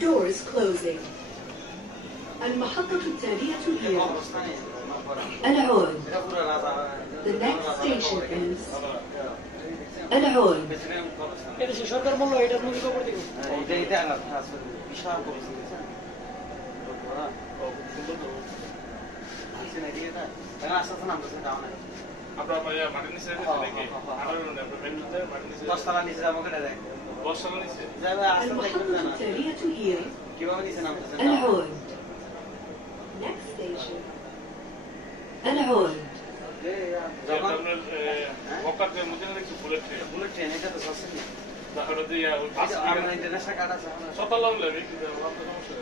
Doors closing. المحطة التالية هي العون. The next station is العون. এটা সরকার বলল এটা মুখে খবর দিব এইটা না বিশাল করেছে আপনার মাটির নিচে দেখি দশতলা নিচে যাবো কেটে দেয় বর্ষাল নিচে المحطة التالية هي কিভাবে নিচে নামতেছে العون. Next station العون. যখন মক্কাতে মধ্যে দেখছি বুলেট ট্রেন বুলেট ট্রেন এটা তো সস্তা তাহলে তো আমরা ইন্টারন্যাশনাল কার্ড আছে সকাল লাগলে সমস্যা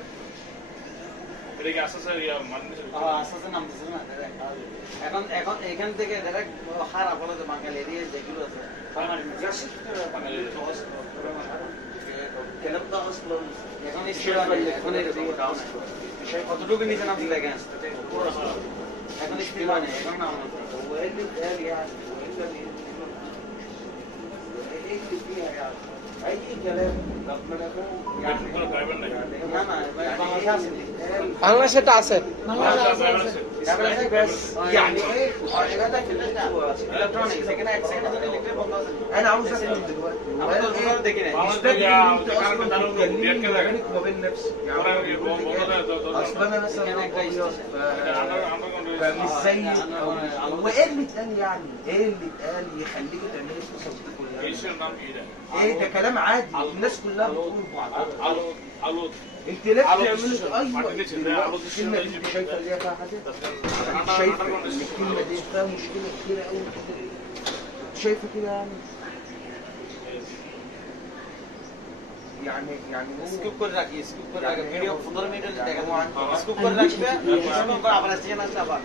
এটা কি আসছে মাটির নিচে আস্তে নামতেছে না এখন এখন এখান থেকে ডাইরেক্ট হার আপলে যে বাঙাল এরিয়া যেগুলো আছে এখন এখন কতটুকু নিচে নামতে দেখেন এখন স্পিড মানে এখন নাম বাংলাদেশে এটা আছে يعني الكترونيكس لكن انا عاوز افهم دلوقتي ما بين نفسي اصل انا مثلا فمش زي هو ايه اللي اتقال يعني ايه اللي اتقال يخليك تعملي قصص دي كلها ايه ده كلام عادي الناس كلها بتقول انت ليه بتعملي ايوه الكلمه دي انت شايفه اللي هي فيها حاجه شايفه ان الكلمه دي فيها مشكله كبيره قوي شايفه كده يعني স্কুপ করে রাখি স্কুপ করে রাখি ভিডিও 15 মিনিটের দেখা স্কুপ করে রাখবে আবার স্টেশন আসলে আবার